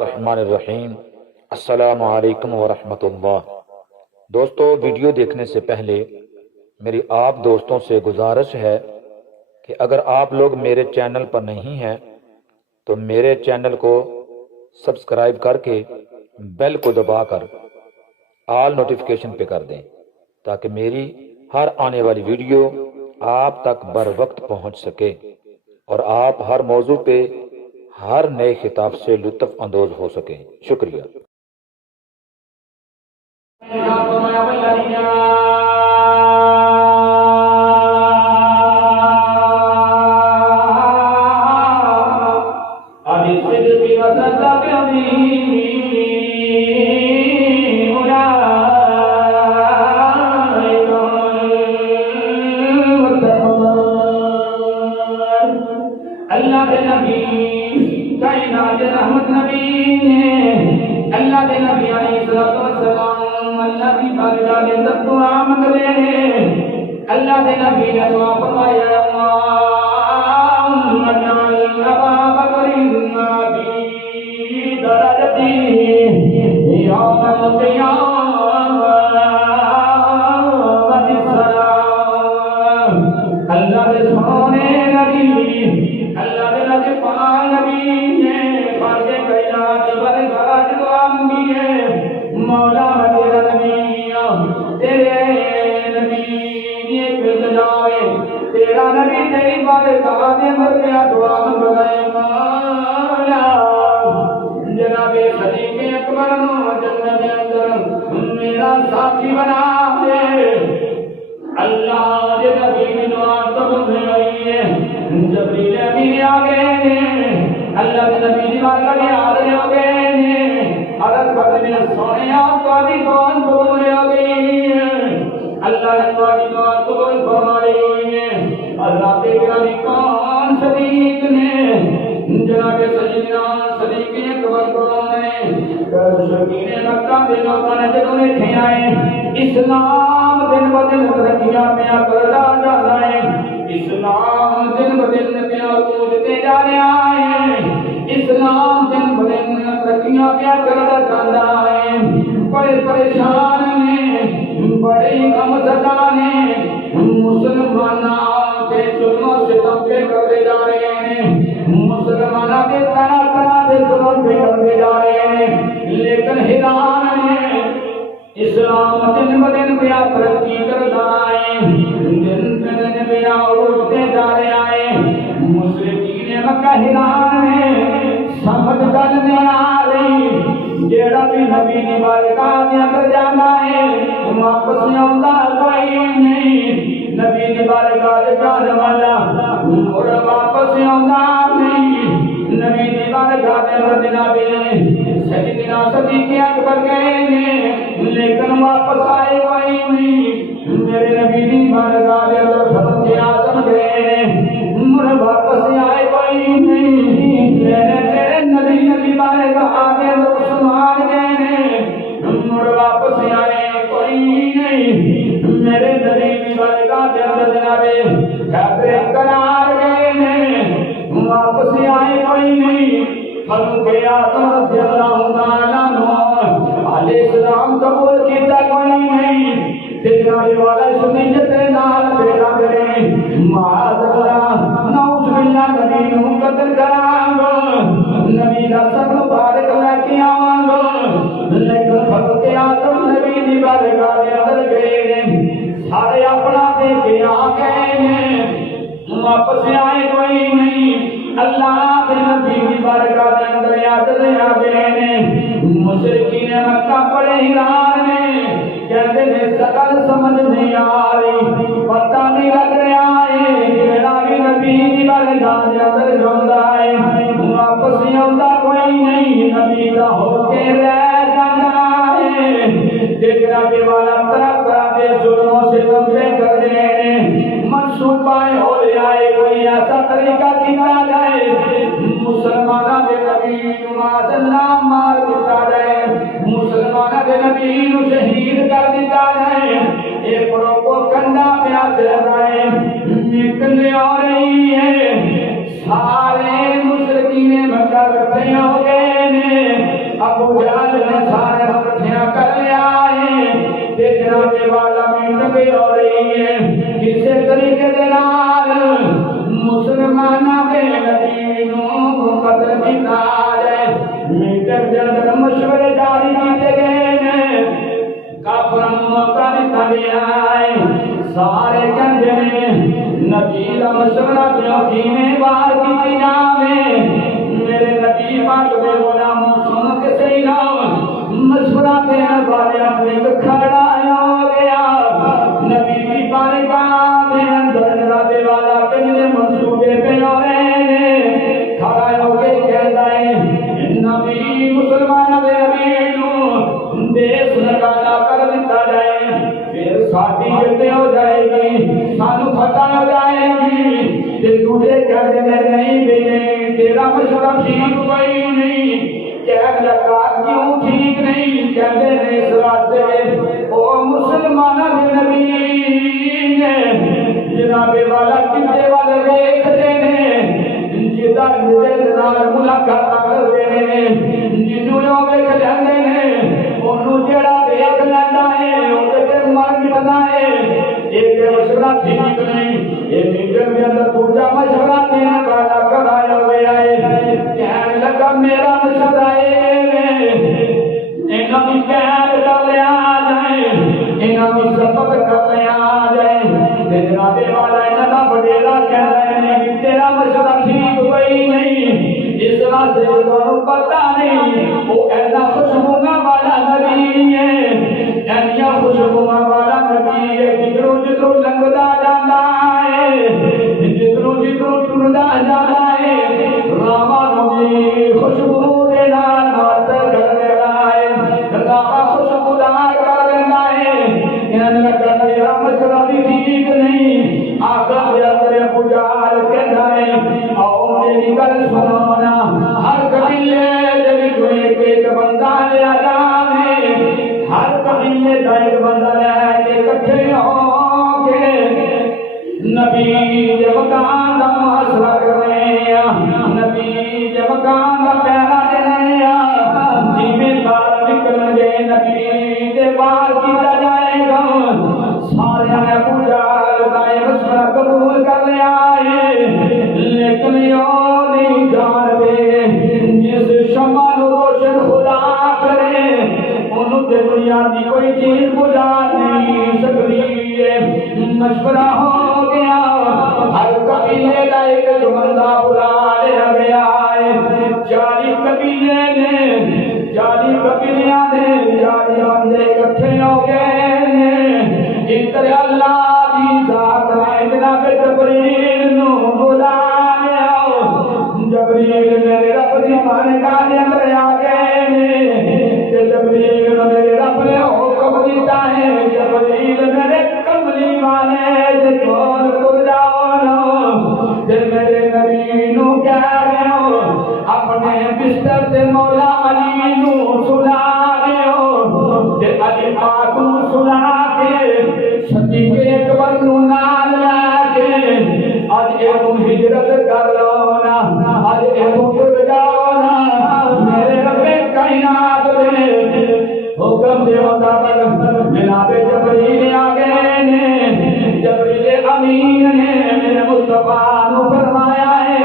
الرحمن الرحیم۔ السلام علیکم ورحمۃ اللہ۔ دوستو، ویڈیو دیکھنے سے پہلے میری آپ دوستوں سے گزارش ہے کہ اگر آپ لوگ میرے چینل پر نہیں ہیں تو میرے چینل کو سبسکرائب کر کے بیل کو دبا کر آل نوٹیفیکیشن پہ کر دیں تاکہ میری ہر آنے والی ویڈیو آپ تک بر وقت پہنچ سکے اور آپ ہر موضوع پہ ہر نئے خطاب سے لطف اندوز ہو سکیں۔ شکریہ۔ اللہ کے نبی کائنات رحمت نبی نے اللہ کے نبی علیہ السلام اللہ کی بارگاہ میں دعا مانگے اللہ کے نبی نے دعا فرمایا اللہم اجعل ابا بکر فی درجتی یوم القیامۃ السلام۔ اللہ کے سونے نبی اللہ کے نبی پاک نبی نے فرض کائنات برکات دعا مانگی ہے مولا میرا نبی تیرے نبی یہ بلدائے تیرا نبی تیری برکات برکات دعا مانگے مولا جناب صدیق اکبر نو جنت اندر میرا ساتھی بنا دے۔ اللہ کے نبی نے دعا قبول کی ہے جبریل امین آگے اللہ کے نبی نے بارگاہ میں حاضر ہو گئے عرض کرتے ہیں سونے آپ کا بھی دعا قبول ہو گئی اللہ نے دعا قبول فرمائی ہے۔ اللہ کے نبی کون صدیق نے جناب سیدنا صدیق اکبر کو شکین مکہ کے لوگوں نے جنہوں نے کھیائے اسلام دن بدن ترقیاں پہ کرتا جا رہا ہے اسلام دن بدن پہ پوجتے جا رہا ہے اسلام دن بدن ترقیاں پہ کرتا جا رہا ہے۔ بڑے پریشان ہیں بڑے غمزدہ ہیں مسلمانوں کے ظلموں سے تمبے کرتے جا رہے ہیں مسلمانوں کے طرح طرح سے ظلم پہ کرتے جا رہے ہیں لیکن حیران ہیں اسلام دن بدن پہ ترقی کرتا ہے دن بدن پہ اٹھتے جا رہے ہیں مشرکین مکہ حیران ہیں سمجھ کر نہیں آ رہی جیڑا بھی نبی نے بارگاہ میں اندر جانا ہے واپس آتا کوئی نہیں نبی نے بارگاہ میں جانے والا اور واپس آتا نہیں نبی نے بارگاہ میں اندر جناب سیدنا صدیق اکبر گئے لیکن واپس آئے کوئی نہیں میرے نبی نے بارگاہ میں اندر خطب اعظم گئے مر واپس آئے کوئی نہیں میرے نبی بارگاہ میں اندر سنوار گئے مر واپس آئے کوئی نہیں میرے نبی بارگاہ میں اندر جناب خیبر قرار گئے واپس آئے کوئی نہیں فاروق اعظم رضی اللہ تعالیٰ عنہ علیہ السلام قبول کیتا کوئی نہیں تجارے والا سنیت نال پیدا کرے معاذ اللہ نعوذ باللہ نبی نو قتل کرانگو نبی کا سب مبارک لے کے آوانگو لیکن فاروق اعظم نبی دی بارگاہ میں اندر گئے سارے اپنا دے کے آ گئے واپس آئے کوئی نہیں اللہ کے نبی کی بارگاہ کے اندر حاضر آ گئے مشرکین مکہ بڑے حیران ہیں کہتے ہیں شکل سمجھ نہیں آ رہی پتہ نہیں لگ رہا ہے جیڑا بھی نبی کی بارگاہ کے اندر جاتا ہے واپس آتا کوئی نہیں نبی کا ہو کے رہ جاتا ہے جناب والا طرح طرح کے ظلموں سے تمبے کر رہے ہیں منصوبہ ہو رہا ہے کوئی ایسا طریقہ کیا جائے مسلمانہ کے نبی نماز اللہ مار دیتا جائے مسلمانہ کے نبی شہید کر دیتا جائے ایک پروپیگنڈا پہ چل رہا ہے نکلے آ رہی ہے سارے مشرکین مکہ اکٹھے ہو گئے ابو جہل نے سارے اکٹھیاں کر لیا ہے تے جناب والا منٹ پہ ہو رہی ہے کسے طریقے دے نال مسلماناں دے نبی نوں قتل کیتا جائے میٹر دے اندر مشورے جاری کیتے گئے نے کافراں نوں موقع دتا گیا ہے سارے کہندے نے نبی دا مشورہ کیوں کیویں بار کیتی جاوے میرے نبی پاک دے غلاموں سن کے صحیح نہ مشورہ دین والے اپنے کھڑا ہو گیا نبی کی بارگاہ دے اندر جناب والا کنے منصوبے پہ ہو رہے نے کھڑا ہو کے کہتا ہے نبی مسلمان دے نبی نوں دیس نکالا کر دتا جائے پھر ساتھی جتے ہو جائے گی سانو فتح ہو جائے گی تے تجھے کہتے میں نہیں بھی تیرا مشورہ ٹھیک کوئی نہیں کہہ لگا کیوں ٹھیک نہیں کہتے ہیں اس راستے او مسلمانہ دے نبی نے جناب والا کتے والے دیکھتے ہیں جدا جدے نال ملاقات کرتے ہیں جنوں یوں ویکھ لیندے نے اونوں جڑا دیکھ لیندا ہے اودے تے مر مٹدا ہے ایک مشورہ ٹھیک نہیں یہ میٹر کے اندر دوجا مشورہ دینے والا کرایا ہوا ہے کہنے لگا میرا مشورہ انہوں کی قید کر لیا جائے انہوں کی سبق کر لیا جائے جناب والا انہوں کا بڑیرا کہہ رہے ہیں کہ تیرا مشورہ ٹھیک کوئی نہیں اس واسطے انہوں پتہ نہیں وہ ایسا خوشبونا والا نبی ہے ایسا خوشبونا والا نبی ہے جدروں جدروں لنگدا جاتا ہے جدروں جدروں ٹردا جاتا ہے راما نبی خوشبو دے نال مات کر لینا ہے راما خوشبودار کر لینا ہے ان لگا میرا مشورہ بھی ٹھیک نہیں آقا دے اندر پجار کہنا ہے آؤ میری گل سنو نا ہر قبیلے دے وچوں ایک بندہ لیا جاوے ہر قبیلے دا ایک بندہ لے کے اکٹھے ہو کے نبی دے مکان دا محاصرہ کر رہے ہیں نبی دے مکان دا پہرا دے رہے ہیں جیویں بار نکل گئے نبی دے بار کیتا جائے گا سارے نے پجار دا مشورہ قبول کر لیا ہے لیکن یوں نہیں جانتے جس شمع نو روشن خدا کرے انہوں تے دنیا دی کوئی چیز بجا نہیں سکتی ہے مشورہ ہو گیا ہر قبیلے کا ایک بندہ بلا لیا گیا ہے 40 قبیلے نے 40 قبیلیاں نے 40 بندے اکٹھے ہو گئے ادھر اللہ دی ذات نے جناب جبریل نو بلا لیا جبریل میرے رب دی بارگاہ دے اندر آ گئے جبریل میرے رب نے حکم دیتا ہے جبریل میرے کملی والے دے کول تر جاؤ نا تے میرے نبی نو کہہ رہے ہو اپنے بستر تے مولا علی نو سنا دیو تے علی پاک نو سنا کے صدیق اکبر نو نال لے کے اج اے ہجرت کر لو نا اج اے تر جاؤ نا میرے رب کائنات دے حکم دے مطابق جناب جبریل آ گئے نے جبریل امین نے میرے مصطفیٰ نو فرمایا ہے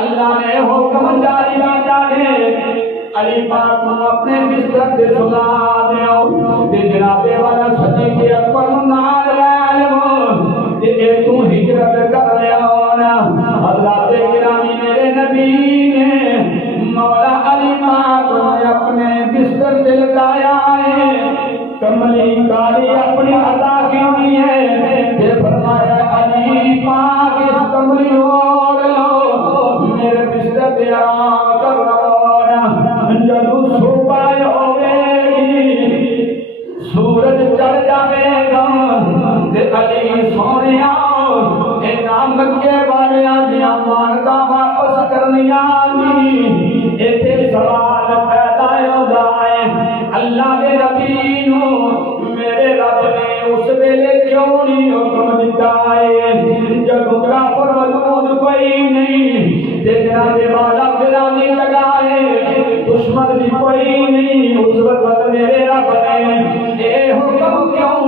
اللہ نے حکم جاری کیا ہے علی پاک نو اپنے بستر تے سلا دیو تے جناب والا صدیق اکبر نو نال لے لو تے اے تو ہجرت کر لیا نا حضرات گرامی میرے نبی نے مولا علی پاک نے اپنے بستر تے لگایا ہے کملی کالی اپنی عطا کی ہے تے فرمایا علی پاک اس کملی اوڑھ لو میرے بستر تے آرام کر لو جدو صبح ہوئے گی سورج چڑھ جائے گا تے علی سونے آؤ اے نام کے والے کوئی نہیں اس وقت میرے رب نے اے حکم کیوں